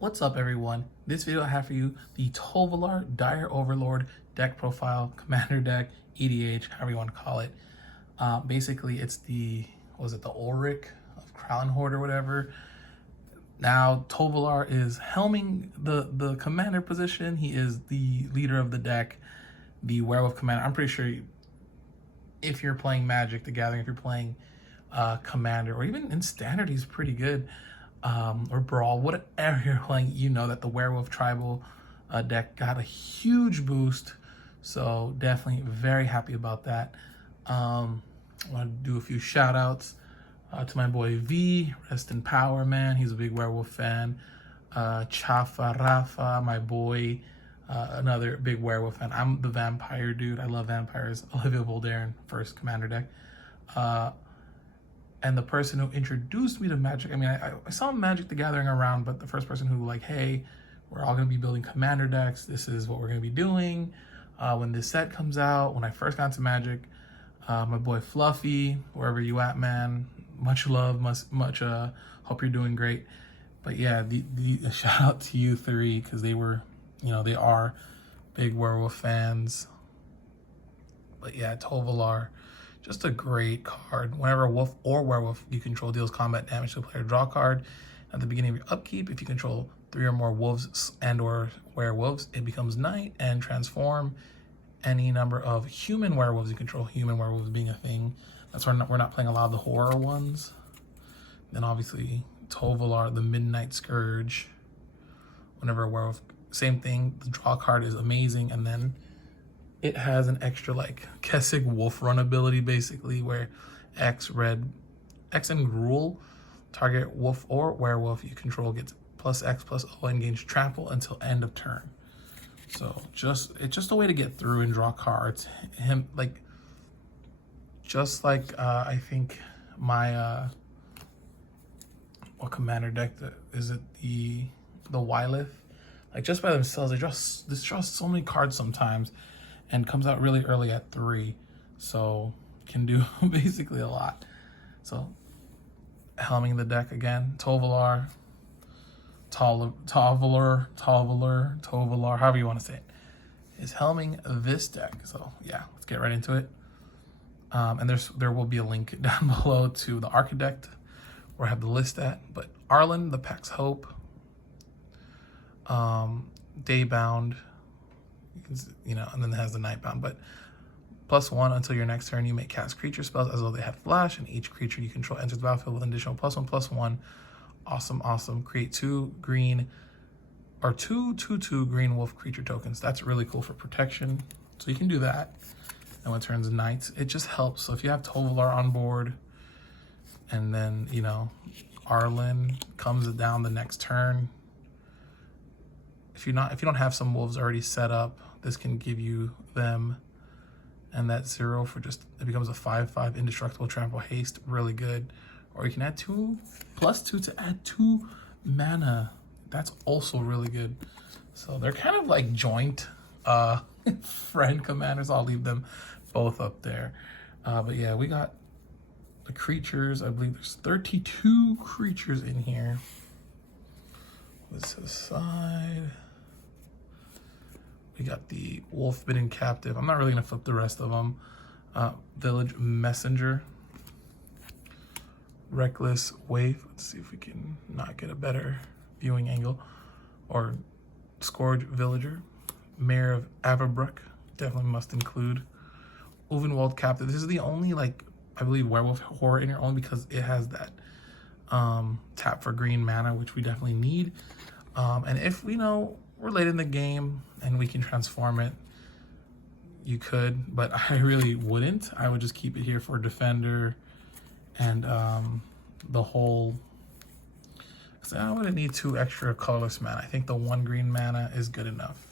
What's up, everyone? This video I have for you the Tovolar Dire Overlord deck profile, commander deck, EDH, however you want to call it. Basically, it's the, the Ulrich of Krallenhorde or whatever. Now, Tovolar is helming the commander position. He is the leader of the deck, the Werewolf commander. I'm pretty sure if you're playing Magic the Gathering, if you're playing Commander, or even in Standard, he's pretty good. Or Brawl, whatever you're playing, you know that the Werewolf Tribal deck got a huge boost. So definitely very happy about that. I want to do a few shout outs to my boy V, rest in power, man. He's a big Werewolf fan. Chafa Rafa, my boy, another big Werewolf fan. I'm the Vampire dude. I love vampires. Olivia Voldaren, first Commander deck. And the person who introduced me to Magic, I mean, I saw Magic the Gathering around, but the first person who like, hey, we're all going to be building commander decks. This is what we're going to be doing. When this set comes out, when I first got into Magic, my boy Fluffy, wherever you at, man, much love, much hope you're doing great. But yeah, the shout out to you three, because they were, they are big Werewolf fans. But yeah, Tovalar, just a great card. Whenever a wolf or werewolf you control deals combat damage to a player, draw a card. At the beginning of your upkeep, if you control 3 or more wolves and or werewolves, it becomes night and transform any number of human werewolves you control, human werewolves being a thing. That's why we're not playing a lot of the horror ones. Then obviously Tovolar, the Midnight Scourge. Whenever a werewolf, same thing, the draw card is amazing, and then it has an extra like Kessig Wolf Run ability, basically, where X and Gruul, target wolf or werewolf you control gets +X/+O and gains trample until end of turn. So it's just a way to get through and draw cards. I think my what commander deck is it, the Wylith? Like, just by themselves, they draw so many cards sometimes, and comes out really early at 3, so can do basically a lot. So helming the deck again, Tovalar, however you want to say it, is helming this deck. So yeah, let's get right into it. And there will be a link down below to the Architect where I have the list at. But Arlen, the Pack's Hope, Daybound, and then it has the Nightbound. But +1 until your next turn, you may cast creature spells as though they had flash, and each creature you control enters the battlefield with an additional +1/+1. Awesome. Create 2 green or 2/2 green wolf creature tokens. That's really cool for protection. So you can do that. And when it turns night, it just helps. So if you have Tovolar on board, and then Arlen comes down the next turn, if you don't have some wolves already set up, this can give you them, and that 0 for just, it becomes a 5/5 indestructible trample haste, really good. Or you can add +2 to add 2 mana. That's also really good. So they're kind of like joint friend commanders. I'll leave them both up there. But yeah, we got the creatures. I believe there's 32 creatures in here. Let's aside. We got the Wolf-Bitten Captive. I'm not really going to flip the rest of them. Village Messenger. Reckless Waif. Let's see if we can not get a better viewing angle. Or Scourge Villager. Mayor of Averbrook. Definitely must include. Ulvenwald Captive. This is the only, I believe, werewolf horror in here, only because it has that tap for green mana, which we definitely need. And if we're late in the game and we can transform it, you could, but I really wouldn't. I would just keep it here for defender and the whole, so I wouldn't need 2 extra colorless mana. I think the 1 green mana is good enough.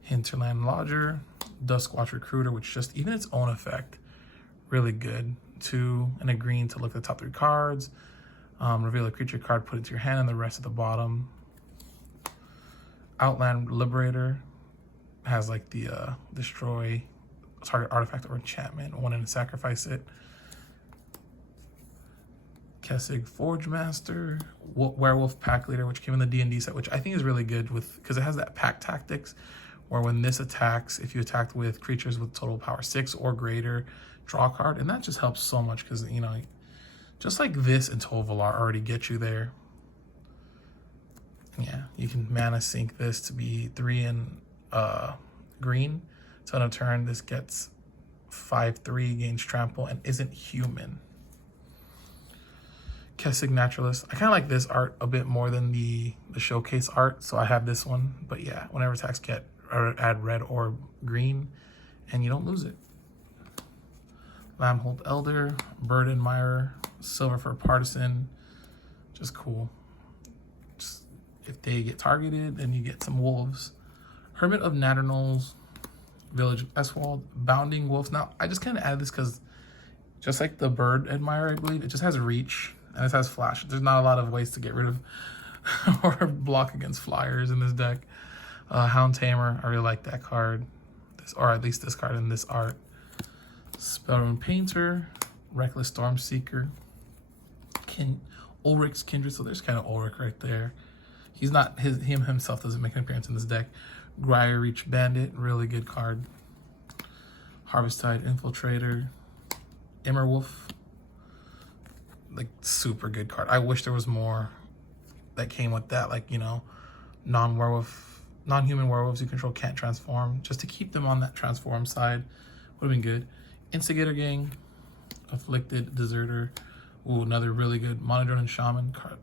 Hinterland Lodger, Duskwatch Recruiter, which just, even its own effect, really good. 2 and a green to look at the top 3 cards. Reveal a creature card, put it to your hand, and the rest at the bottom. Outland Liberator has the destroy target artifact or enchantment, 1 and sacrifice it. Kessig Forge Master, Werewolf Pack Leader, which came in the D&D set, which I think is really good with because it has that pack tactics where when this attacks, if you attack with creatures with total power 6 or greater, draw a card. And that just helps so much because, you know, just like this and Tovolar already get you there. Yeah, you can mana sink this to be 3 and green. So on a turn, this gets 5/3, gains trample, and isn't human. Kessig Naturalist. I kind of like this art a bit more than the showcase art, so I have this one. But yeah, whenever attacks get or add red or green, and you don't lose it. Lamhold Elder, Bird Admirer, Silverfur Partisan, just cool. Just, if they get targeted, then you get some wolves. Hermit of Natternals, Village of Eswald, Bounding Wolves. Now, I just kind of added this because just like the Bird Admirer, I believe, it just has reach and it has flash. There's not a lot of ways to get rid of or block against flyers in this deck. Hound Tamer, I really like that card. Or at least this card in this art. Spellrune Painter, Reckless Stormseeker, Ulrich's Kindred. So there's kind of Ulrich right there. He's not him himself doesn't make an appearance in this deck. Reach Bandit, really good card. Harvesttide Infiltrator, Immerwolf, like super good card. I wish there was more that came with that, like, you know, non-human werewolves you control can't transform, just to keep them on that transform side would have been good. Instigator Gang, Afflicted Deserter. Ooh, another really good Monodrone and Shaman card.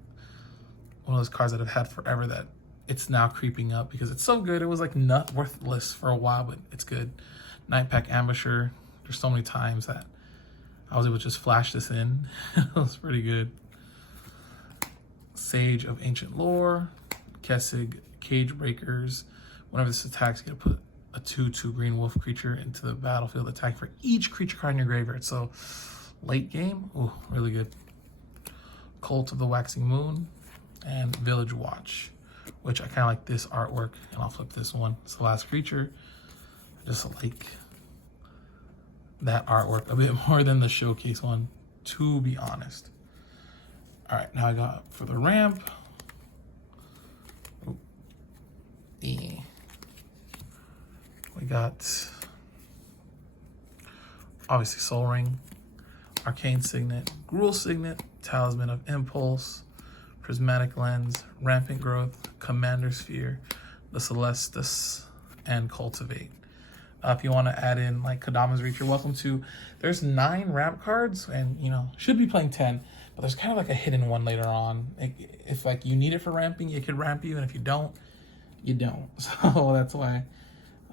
One of those cards that I've had forever that it's now creeping up because it's so good. It was like not worthless for a while, but it's good. Nightpack Ambusher. There's so many times that I was able to just flash this in. It was pretty good. Sage of Ancient Lore, Kessig Cage Breakers. Whenever this attacks, you get to put a 2/2 green wolf creature into the battlefield, attack for each creature card in your graveyard. So late game, ooh, really good. Cult of the Waxing Moon and Village Watch, which I kind of like this artwork, and I'll flip this one. It's the last creature. I just like that artwork a bit more than the showcase one, to be honest. All right, now I got for the ramp. We got obviously Soul Ring, Arcane Signet, Gruul Signet, Talisman of Impulse, Prismatic Lens, Rampant Growth, Commander Sphere, the Celestus, and Cultivate. If you want to add in like Kadama's Reach, you're welcome to. There's 9 ramp cards, and you know, should be playing 10, but there's kind of like a hidden one later on. If like you need it for ramping, it could ramp you, and if you don't, you don't. So that's why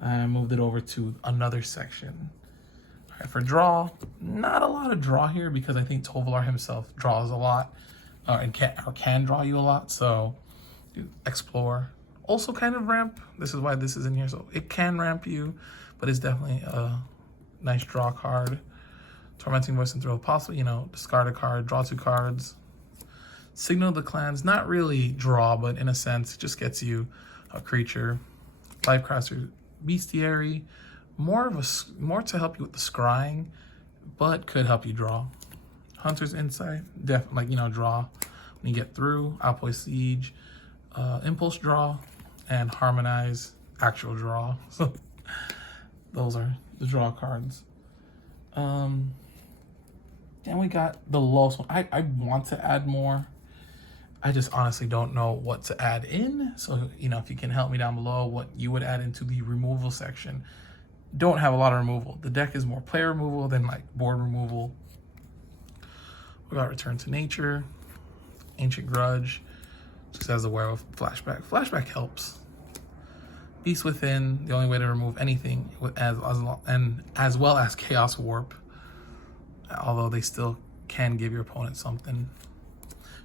I moved it over to another section. All right, for draw, not a lot of draw here because I think Tovolar himself draws a lot, and can draw you a lot. So explore, also kind of ramp. This is why this is in here. So it can ramp you, but it's definitely a nice draw card. Tormenting Voice and Thrill, possibly, you know, discard a card, draw 2 cards. Signal of the Clans, not really draw, but in a sense, it just gets you a creature. Lifecaster Bestiary, more to help you with the scrying, but could help you draw. Hunter's Insight, definitely, like, you know, draw when you get through. Outpost Siege, Impulse Draw, and Harmonize, actual draw. So those are the draw cards. Then we got the lowest one. I want to add more. I just honestly don't know what to add in. So, you know, if you can help me down below what you would add into the removal section. Don't have a lot of removal. The deck is more player removal than like board removal. We got Return to Nature, Ancient Grudge, just as a Werewolf Flashback. Flashback helps. Beast Within, the only way to remove anything, as well as Chaos Warp, although they still can give your opponent something.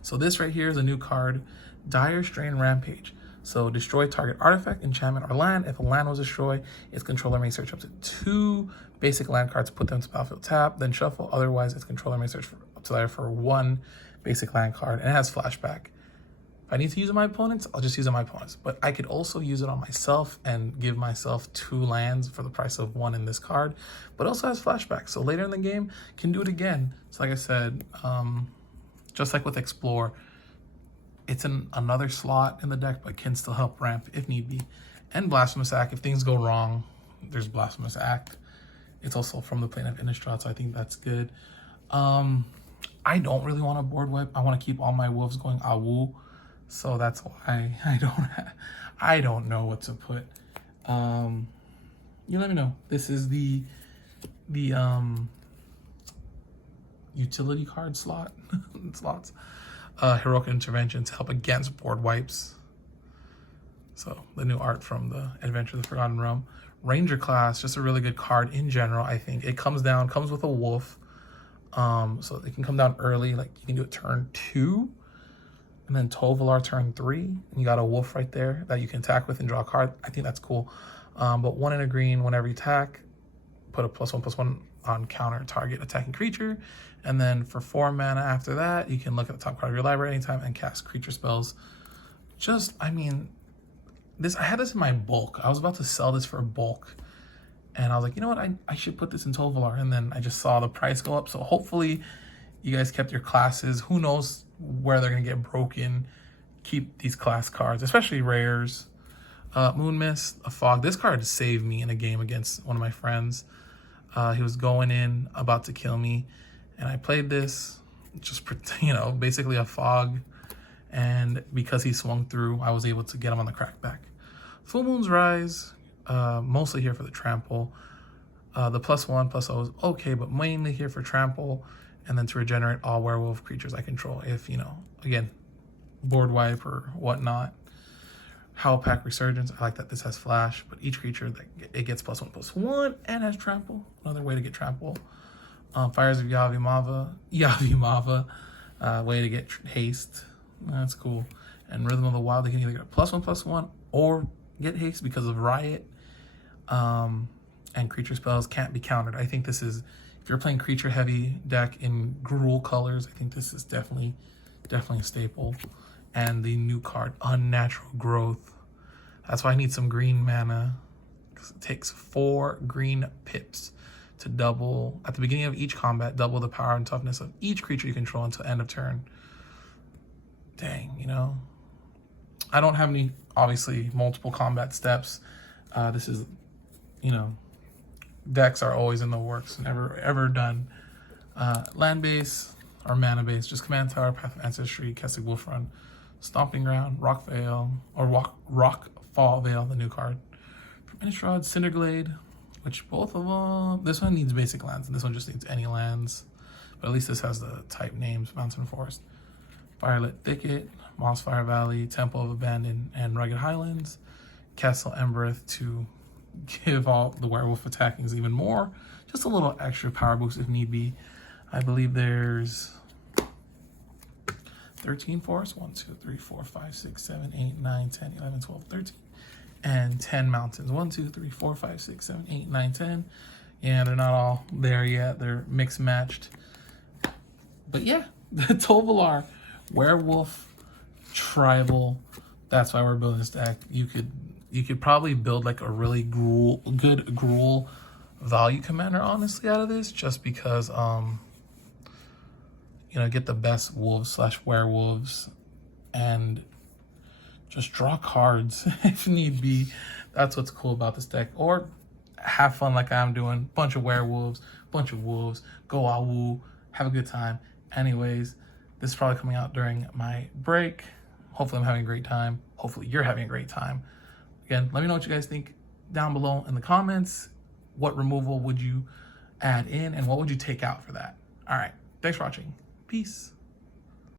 So this right here is a new card, Dire Strain Rampage. So destroy target artifact, enchantment, or land. If a land was destroyed, its controller may search up to 2 basic land cards, put them to battlefield tap, then shuffle. Otherwise, its controller may search up to there for 1 basic land card, and it has flashback. If I need to use it on my opponents, I'll just use it on my opponents. But I could also use it on myself and give myself 2 lands for the price of 1 in this card, but also has flashback. So later in the game, can do it again. So like I said, just like with Explore, it's in another slot in the deck, but can still help ramp if need be. And Blasphemous Act, if things go wrong, there's Blasphemous Act. It's also from the plane of Innistrad, so I think that's good. I don't really want a board wipe. I want to keep all my wolves going Awu, so that's why I don't know what to put. You let me know. This is the utility card slots. Heroic Intervention to help against board wipes. So the new art from the Adventure of the Forgotten Realm. Ranger class, just a really good card in general. I think it comes with a wolf. So it can come down early, like you can do it turn 2, and then Tovolar turn 3, and you got a wolf right there that you can attack with and draw a card. I think that's cool. But 1 in a green, whenever you attack, put a +1/+1 on counter target attacking creature, and then for 4 mana after that, you can look at the top card of your library anytime and cast creature spells. Just, I mean, I had this in my bulk. I was about to sell this for a bulk, and I was like, you know what, I should put this in Tovolar, and then I just saw the price go up. So hopefully you guys kept your classes. Who knows where they're gonna get broken. Keep these class cards, especially rares. Moon Mist, a Fog. This card saved me in a game against one of my friends. He was going in, about to kill me, and I played this, just, you know, basically a Fog, and because he swung through, I was able to get him on the crackback. Full Moon's Rise, mostly here for the trample. The +1/+0 is okay, but mainly here for trample, and then to regenerate all werewolf creatures I control if, you know, again, board wipe or whatnot. Howl Pack Resurgence, I like that this has flash, but each creature, that it gets +1/+1 and has trample. Another way to get trample. Fires of Yavimava, way to get haste. That's cool. And Rhythm of the Wild, they can either get +1/+1 or get haste because of Riot. And creature spells can't be countered. I think this is, if you're playing creature heavy deck in Gruul colors, I think this is definitely a staple. And the new card, Unnatural Growth. That's why I need some green mana, because it takes 4 green pips to double, at the beginning of each combat, double the power and toughness of each creature you control until end of turn. Dang, you know. I don't have any, obviously, multiple combat steps. This is, you know, decks are always in the works, never ever done. Land base or mana base, just Command Tower, Path of Ancestry, Keswick Wolf Run, Stomping Ground, Rock Vale, or Rockfall Vale, the new card. From Innistrad, Cinderglade, which both of them, this one needs basic lands, and this one just needs any lands. But at least this has the type names, Mountain Forest. Firelit Thicket, Mossfire Valley, Temple of Abandon, and Rugged Highlands. Castle Embereth to give all the werewolf attackings even more. Just a little extra power boost if need be. I believe there's 13 forests, 1, 2, 3, 4, 5, 6, 7, 8, 9, 10, 11, 12, 13, and 10 mountains. 1, 2, 3, 4, 5, 6, 7, 8, 9, 10. Yeah, they're not all there yet. They're mixed matched. But yeah, the Tovolar werewolf tribal. That's why we're building this deck. You could probably build like a really good Gruul value commander, honestly, out of this, just because you know, get the best wolves / werewolves and just draw cards if need be. That's what's cool about this deck. Or have fun like I'm doing. Bunch of werewolves, bunch of wolves, go Awu, have a good time. Anyways, this is probably coming out during my break. Hopefully I'm having a great time. Hopefully you're having a great time. Again, let me know what you guys think down below in the comments. What removal would you add in and what would you take out for that? All right, thanks for watching. Peace.